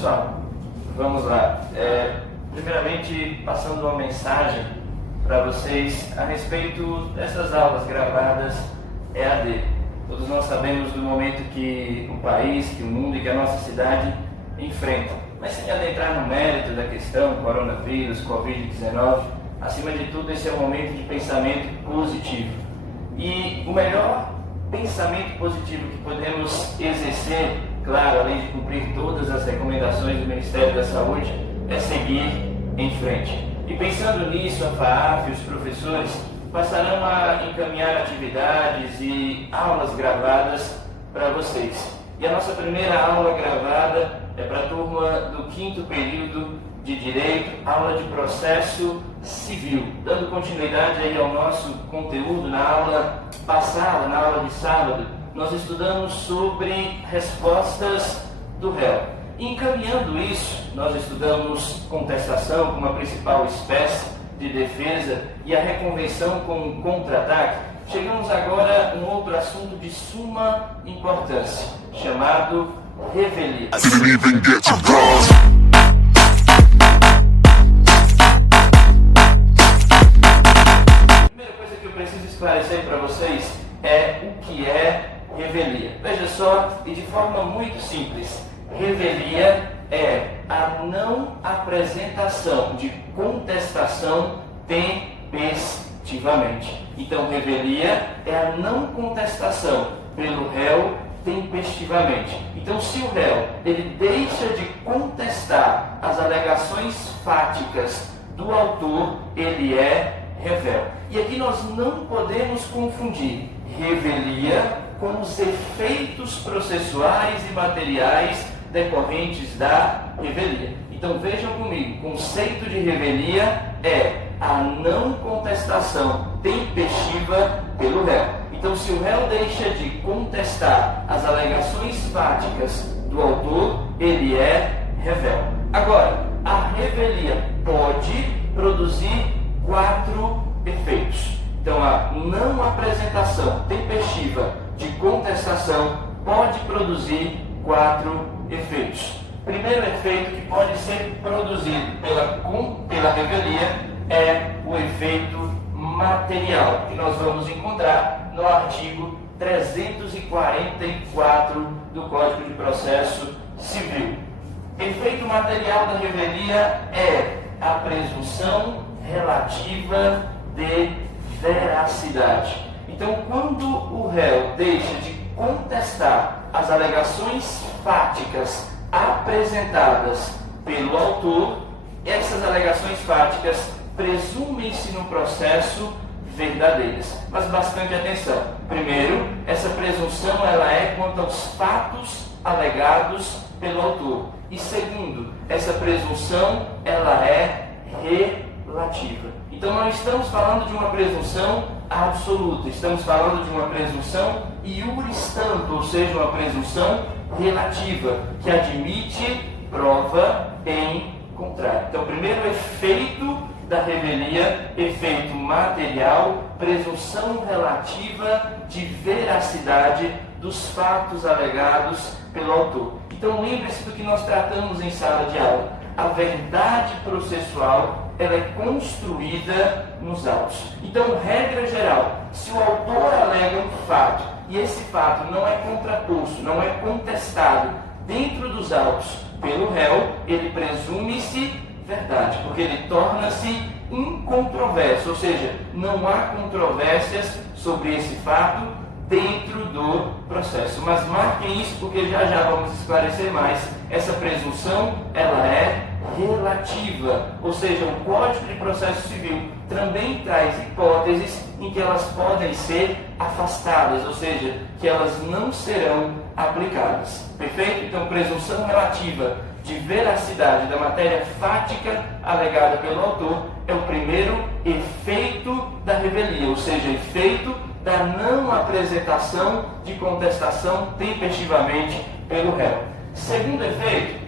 Pessoal, vamos lá. Primeiramente, passando uma mensagem para vocês a respeito dessas aulas gravadas EAD. Todos nós sabemos do momento que o país, que o mundo e que a nossa cidade enfrentam. Mas sem adentrar no mérito da questão, coronavírus, Covid-19, acima de tudo, esse é um momento de pensamento positivo. E o melhor pensamento positivo que podemos exercer, claro, além de cumprir todas as recomendações do Ministério da Saúde, é seguir em frente. E pensando nisso, a FAAF e os professores passarão a encaminhar atividades e aulas gravadas para vocês. E a nossa primeira aula gravada é para a turma do 5º período de Direito, aula de Processo Civil. Dando continuidade aí ao nosso conteúdo, na aula passada, na aula de sábado, nós estudamos sobre respostas do réu. Encaminhando isso, nós estudamos contestação como a principal espécie de defesa e a reconvenção como contra-ataque. Chegamos agora a um outro assunto de suma importância, chamado revelia. A primeira coisa que eu preciso esclarecer para vocês é o que é revelia. Veja só, e de forma muito simples, revelia é a não apresentação de contestação tempestivamente. Então, revelia é a não contestação pelo réu tempestivamente. Então, se o réu ele deixa de contestar as alegações fáticas do autor, ele é revel. E aqui nós não podemos confundir revelia com os efeitos processuais e materiais decorrentes da revelia. Então vejam comigo, o conceito de revelia é a não contestação tempestiva pelo réu. Então se o réu deixa de contestar as alegações fáticas do autor, ele é revel. Agora, a revelia pode produzir 4 efeitos. Então a não apresentação tempestiva de contestação pode produzir 4 efeitos. Primeiro efeito que pode ser produzido pela revelia é o efeito material, que nós vamos encontrar no artigo 344 do Código de Processo Civil. Efeito material da revelia é a presunção relativa de veracidade. Então, quando o réu deixa de contestar as alegações fáticas apresentadas pelo autor, essas alegações fáticas presumem-se no processo verdadeiras. Mas bastante atenção. Primeiro, essa presunção ela é quanto aos fatos alegados pelo autor. E segundo, essa presunção ela é relativa. Então não estamos falando de uma presunção absoluta, estamos falando de uma presunção iuris tanto, ou seja, uma presunção relativa, que admite prova em contrário. Então, primeiro efeito da revelia, efeito material, presunção relativa de veracidade dos fatos alegados pelo autor. Então, lembre-se do que nós tratamos em sala de aula. A verdade processual ela é construída nos autos. Então, regra geral, se o autor alega um fato e esse fato não é contraposto, não é contestado dentro dos autos pelo réu, ele presume-se verdade, porque ele torna-se incontroverso, ou seja, não há controvérsias sobre esse fato dentro do processo. Mas marquem isso porque já vamos esclarecer mais. Essa presunção ela é relativa, ou seja, o Código de Processo Civil também traz hipóteses em que elas podem ser afastadas, ou seja, que elas não serão aplicadas. Perfeito? Então, presunção relativa de veracidade da matéria fática alegada pelo autor é o primeiro efeito da revelia, ou seja, efeito da não apresentação de contestação tempestivamente pelo réu. Segundo efeito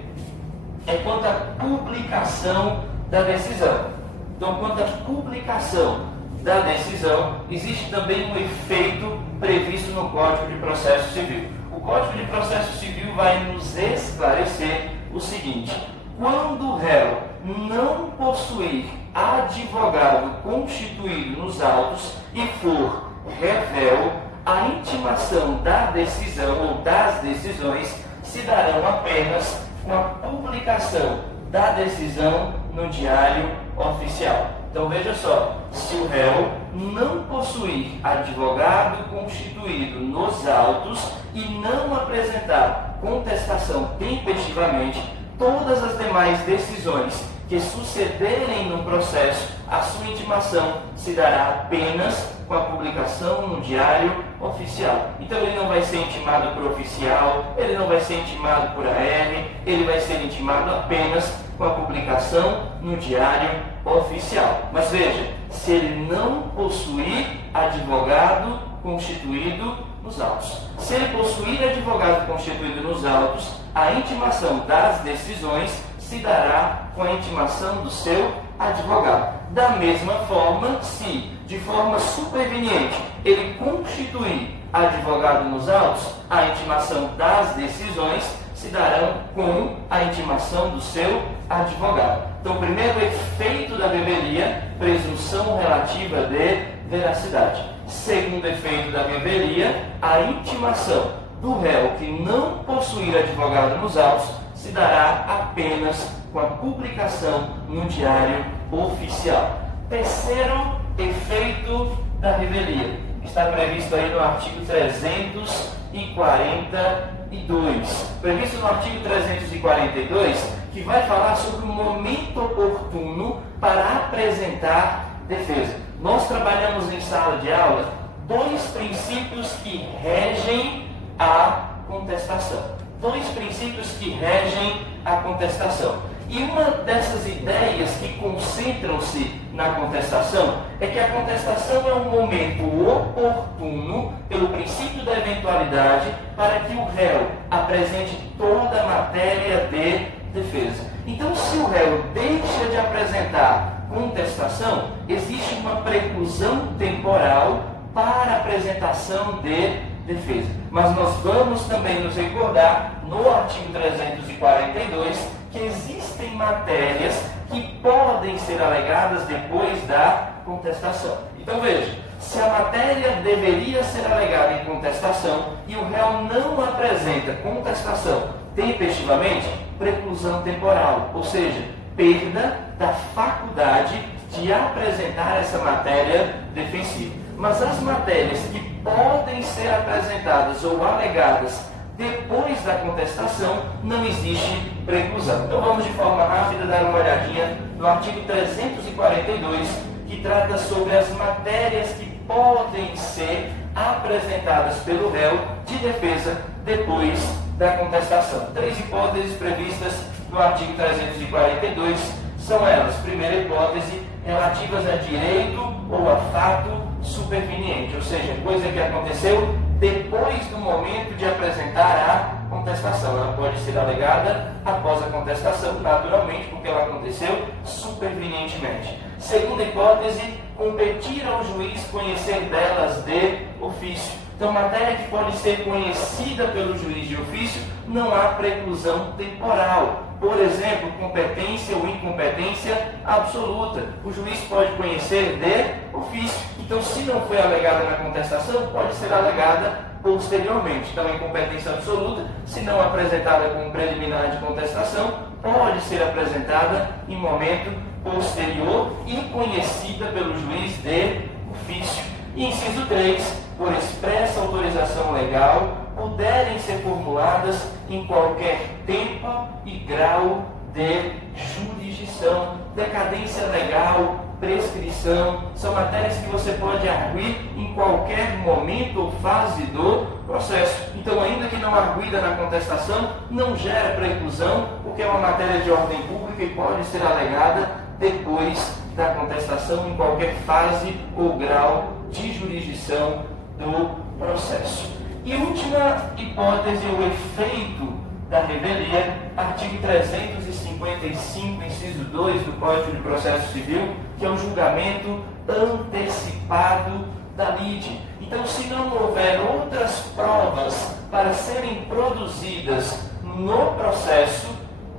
é quanto à publicação da decisão. Então, quanto à publicação da decisão, existe também um efeito previsto no Código de Processo Civil. O Código de Processo Civil vai nos esclarecer o seguinte: quando o réu não possuir advogado constituído nos autos e for revel, a intimação da decisão ou das decisões se darão apenas com a publicação da decisão no Diário Oficial. Então veja só, se o réu não possuir advogado constituído nos autos e não apresentar contestação tempestivamente, todas as demais decisões que sucederem no processo, a sua intimação se dará apenas com a publicação no Diário Oficial. Então ele não vai ser intimado por oficial, ele não vai ser intimado por AR, ele vai ser intimado apenas com a publicação no Diário Oficial. Mas veja, se ele não possuir advogado constituído nos autos. Se ele possuir advogado constituído nos autos, a intimação das decisões se dará com a intimação do seu advogado. Da mesma forma, se de forma superveniente ele constituir advogado nos autos, a intimação das decisões se darão com a intimação do seu advogado. Então, primeiro efeito da revelia, presunção relativa de veracidade. Segundo efeito da revelia, a intimação do réu que não possuir advogado nos autos se dará apenas com a publicação no Diário Oficial. Terceiro efeito da revelia está previsto aí no artigo 342. Previsto no artigo 342, que vai falar sobre o momento oportuno para apresentar defesa. Nós trabalhamos em sala de aula dois princípios que regem a contestação. Dois princípios que regem a contestação. E uma dessas ideias que concentram-se na contestação é que a contestação é um momento oportuno, pelo princípio da eventualidade, para que o réu apresente toda a matéria de defesa. Então, se o réu deixa de apresentar contestação, existe uma preclusão temporal para a apresentação de defesa. Mas nós vamos também nos recordar, no artigo 342, que existem matérias que podem ser alegadas depois da contestação. Então veja, se a matéria deveria ser alegada em contestação e o réu não apresenta contestação tempestivamente, preclusão temporal, ou seja, perda da faculdade de apresentar essa matéria defensiva. Mas as matérias que podem ser apresentadas ou alegadas depois da contestação, não existe preclusão. Então vamos de forma rápida dar uma olhadinha no artigo 342, que trata sobre as matérias que podem ser apresentadas pelo réu de defesa depois da contestação. Três hipóteses previstas no artigo 342 são elas: primeira hipótese, relativas a direito ou a fato superveniente, ou seja, coisa que aconteceu depois do momento de apresentar a contestação. Ela pode ser alegada após a contestação, naturalmente, porque ela aconteceu supervenientemente. Segunda hipótese, competir ao juiz conhecer delas de ofício. Então, matéria que pode ser conhecida pelo juiz de ofício, não há preclusão temporal. Por exemplo, competência ou incompetência absoluta. O juiz pode conhecer de ofício. Então, se não foi alegada na contestação, pode ser alegada posteriormente. Então, incompetência absoluta, se não apresentada como preliminar de contestação, pode ser apresentada em momento posterior e conhecida pelo juiz de ofício. E inciso 3, por expressa autorização legal, puderem ser formuladas em qualquer tempo e grau de jurisdição, decadência legal, prescrição, são matérias que você pode arguir em qualquer momento ou fase do processo. Então, ainda que não arguida na contestação, não gera preclusão, porque é uma matéria de ordem pública e pode ser alegada depois da contestação em qualquer fase ou grau de jurisdição do processo. E última hipótese, o efeito da revelia, artigo 355, inciso 2 do Código de Processo Civil, que é o julgamento antecipado da lide. Então, se não houver outras provas para serem produzidas no processo,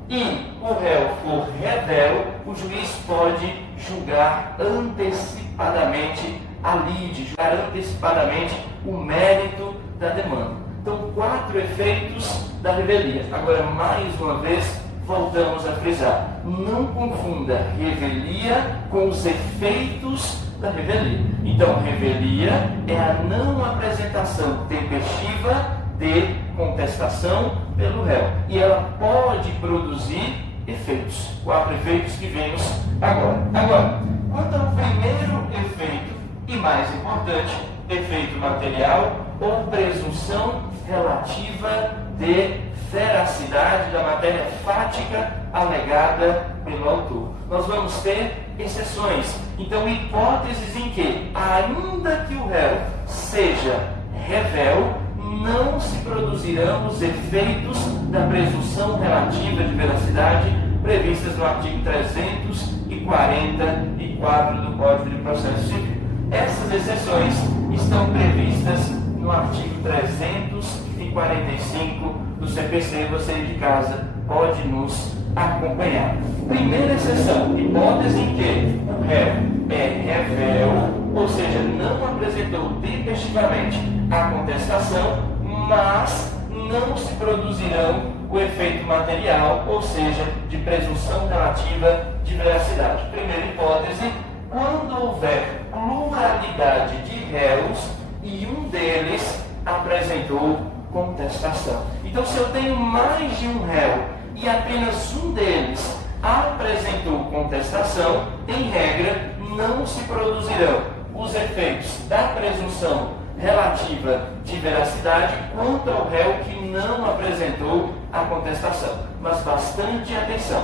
e o réu for revel, o juiz pode julgar antecipadamente a lide, julgar antecipadamente o mérito da demanda. Então, 4 efeitos da revelia. Agora, mais uma vez, voltamos a frisar: não confunda revelia com os efeitos da revelia. Então, revelia é a não apresentação tempestiva de contestação pelo réu. E ela pode produzir efeitos. 4 efeitos que vemos agora. Agora, quanto ao primeiro efeito, e mais importante, efeito material ou presunção relativa de veracidade da matéria fática alegada pelo autor. Nós vamos ter exceções. Então, hipóteses em que, ainda que o réu seja revel, não se produzirão os efeitos da presunção relativa de veracidade previstas no artigo 344 do Código de Processo Civil. Essas exceções estão previstas no artigo 345 do CPC. Você de casa pode nos acompanhar. Primeira exceção: hipótese em que o réu é revel, ou seja, não apresentou tempestivamente a contestação, mas não se produzirão o efeito material, ou seja, de presunção relativa de veracidade. Primeira hipótese: quando houver pluralidade de réus e um deles apresentou contestação. Então, se eu tenho mais de um réu e apenas um deles apresentou contestação, em regra, não se produzirão os efeitos da presunção relativa de veracidade quanto ao réu que não apresentou a contestação. Mas bastante atenção: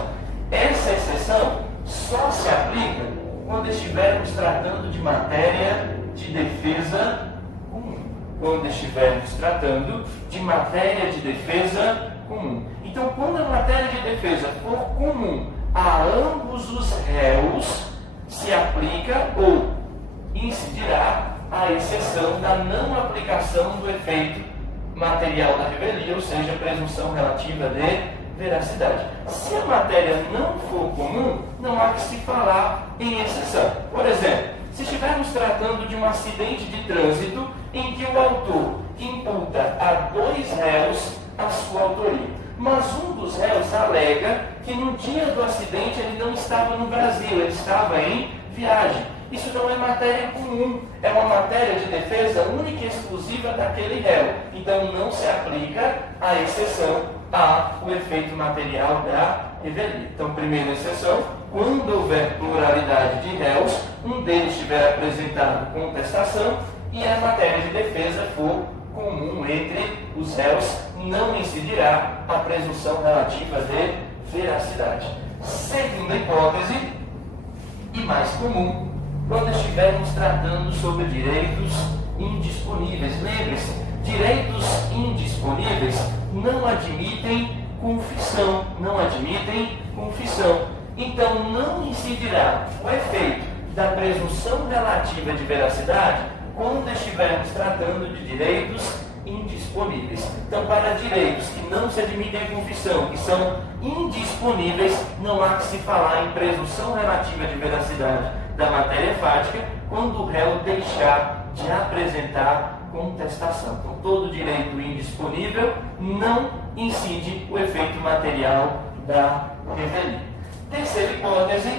essa exceção só se aplica quando estivermos tratando de matéria de defesa comum. Quando estivermos tratando de matéria de defesa comum. Então, quando a matéria de defesa for comum a ambos os réus, se aplica ou incidirá a exceção da não aplicação do efeito material da revelia, ou seja, presunção relativa de veracidade. Se a matéria não for comum, não há que se falar em exceção. Por exemplo, se estivermos tratando de um acidente de trânsito em que o autor imputa a 2 réus a sua autoria, mas um dos réus alega que no dia do acidente ele não estava no Brasil, ele estava em viagem. Isso não é matéria comum, é uma matéria de defesa única e exclusiva daquele réu. Então não se aplica a exceção ao efeito material da revelia. Então, primeira exceção: quando houver pluralidade de réus, um deles tiver apresentado contestação e a matéria de defesa for comum entre os réus, não incidirá a presunção relativa de veracidade. Segunda hipótese, e mais comum, quando estivermos tratando sobre direitos indisponíveis. Lembre-se, direitos indisponíveis não admitem confissão, não admitem confissão. Então, não incidirá o efeito da presunção relativa de veracidade quando estivermos tratando de direitos indisponíveis. Então, para direitos que não se admitem confissão, que são indisponíveis, não há que se falar em presunção relativa de veracidade da matéria fática quando o réu deixar de apresentar contestação. Então, todo direito indisponível não incide o efeito material da revelia. Terceira hipótese: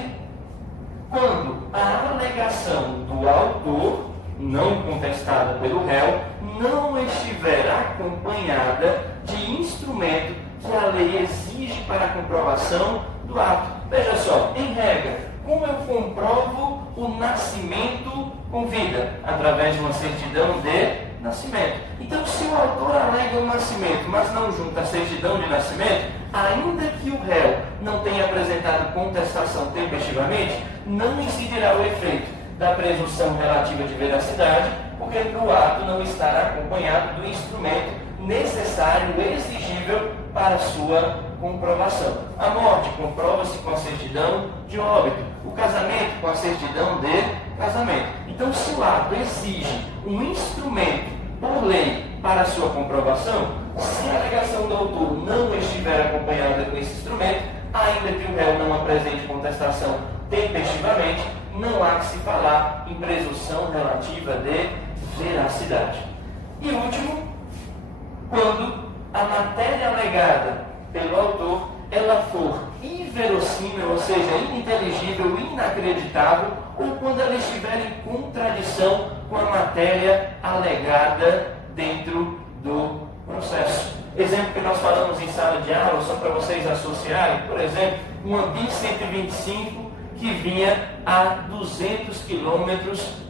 quando a alegação do autor, não contestada pelo réu, não estiver acompanhada de instrumento que a lei exige para a comprovação do ato. Veja só, em regra, como eu comprovo o nascimento com vida? Através de uma certidão de nascimento. Então, se o autor alega o nascimento, mas não junta a certidão de nascimento, ainda que o réu não tenha apresentado contestação tempestivamente, não incidirá o efeito da presunção relativa de veracidade, porque o ato não estará acompanhado do instrumento necessário, exigível para sua comprovação. A morte comprova-se com a certidão de óbito, o casamento com a certidão de casamento. Então, se o ato exige um instrumento por lei para sua comprovação, se a alegação do autor não estiver acompanhada com esse instrumento, ainda que o réu não apresente contestação tempestivamente, não há que se falar em presunção relativa de veracidade. E último, quando a matéria alegada pelo autor ela for inverossímil, ou seja, ininteligível, inacreditável, ou quando ela estiver em contradição com a matéria alegada dentro do processo. Exemplo que nós falamos em sala de aula, só para vocês associarem, por exemplo, uma BIC 125 que vinha a 200 km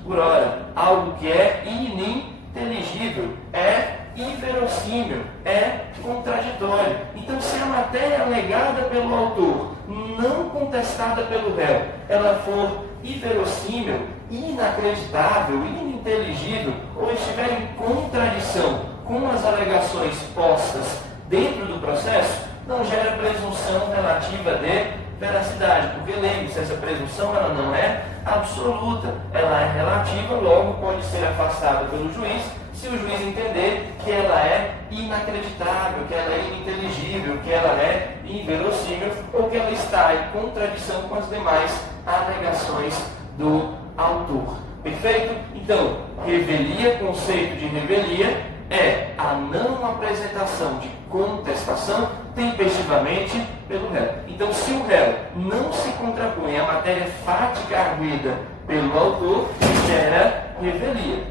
por hora, algo que é ininteligível, é inverossímil, é contraditório. Então, se a matéria alegada pelo autor, não contestada pelo réu, ela for inverossímil, inacreditável, ininteligível, ou estiver em contradição com as alegações postas dentro do processo, não gera presunção relativa de veracidade, porque lembre-se, essa presunção ela não é absoluta, ela é relativa, logo pode ser afastada pelo juiz se o juiz entender que ela é inacreditável, que ela é ininteligível, que ela é inverossímil ou que ela está em contradição com as demais alegações do autor. Perfeito? Então, revelia, conceito de revelia é a não apresentação de contestação tempestivamente pelo réu. Então, se o réu não se contrapõe à matéria fática arguida pelo autor, gera revelia.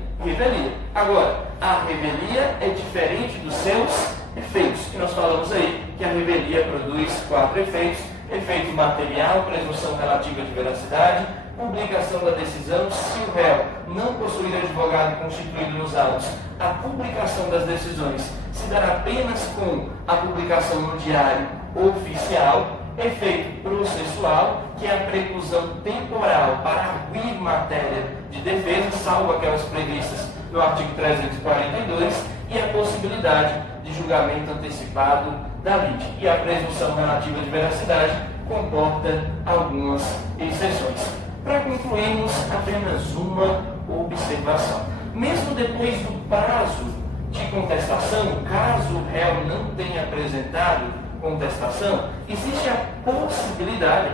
Agora, a revelia é diferente dos seus efeitos, que nós falamos aí, que a revelia produz 4 efeitos: efeito material, presunção relativa de veracidade, publicação da decisão, se o réu não possuir advogado constituído nos autos, a publicação das decisões se dará apenas com a publicação no diário oficial, efeito processual, que é a preclusão temporal para arguir matéria de defesa, salvo aquelas previstas no artigo 342, e a possibilidade de julgamento antecipado da lide. E a presunção relativa de veracidade comporta algumas exceções. Para concluirmos, apenas uma observação. Mesmo depois do prazo de contestação, caso o réu não tenha apresentado contestação, existe a possibilidade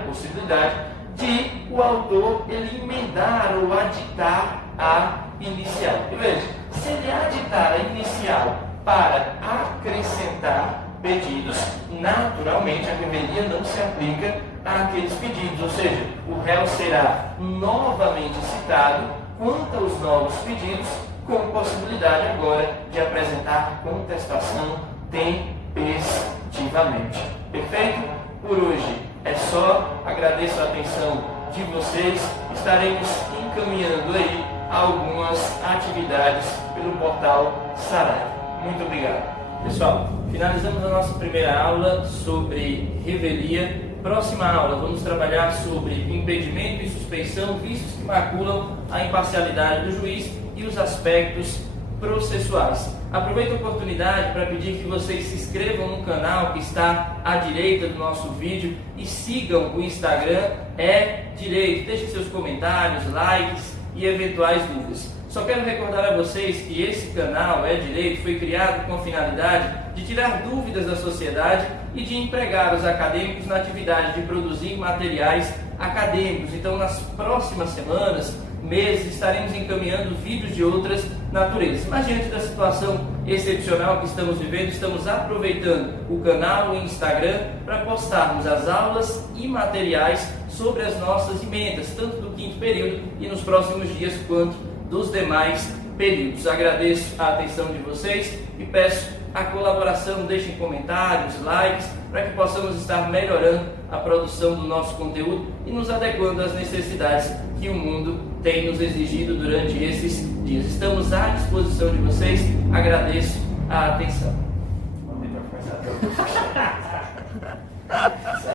de o autor ele emendar ou aditar a inicial. E veja, se ele aditar a inicial para acrescentar pedidos, naturalmente a revelia não se aplica àqueles pedidos, ou seja, o réu será novamente citado quanto aos novos pedidos, com possibilidade agora de apresentar contestação tempestivamente. Perfeito? Por hoje é só. Agradeço a atenção de vocês. Estaremos encaminhando aí algumas atividades pelo portal Saraiva. Muito obrigado. Pessoal, finalizamos a nossa primeira aula sobre revelia. Próxima aula vamos trabalhar sobre impedimento e suspeição, vícios que maculam a imparcialidade do juiz e os aspectos processuais. Aproveito a oportunidade para pedir que vocês se inscrevam no canal que está à direita do nosso vídeo e sigam o Instagram direito. Deixem seus comentários, likes e eventuais dúvidas. Só quero recordar a vocês que esse canal direito foi criado com a finalidade de tirar dúvidas da sociedade e de empregar os acadêmicos na atividade de produzir materiais acadêmicos. Então, nas próximas semanas, meses, estaremos encaminhando vídeos de outras naturezas. Mas diante da situação excepcional que estamos vivendo, estamos aproveitando o canal e o Instagram para postarmos as aulas e materiais sobre as nossas emendas, tanto do 5º período e nos próximos dias, quanto dos demais períodos. Agradeço a atenção de vocês e peço a colaboração, deixem comentários, likes, para que possamos estar melhorando a produção do nosso conteúdo e nos adequando às necessidades que o mundo tem nos exigido durante esses dias. Estamos à disposição de vocês. Agradeço a atenção.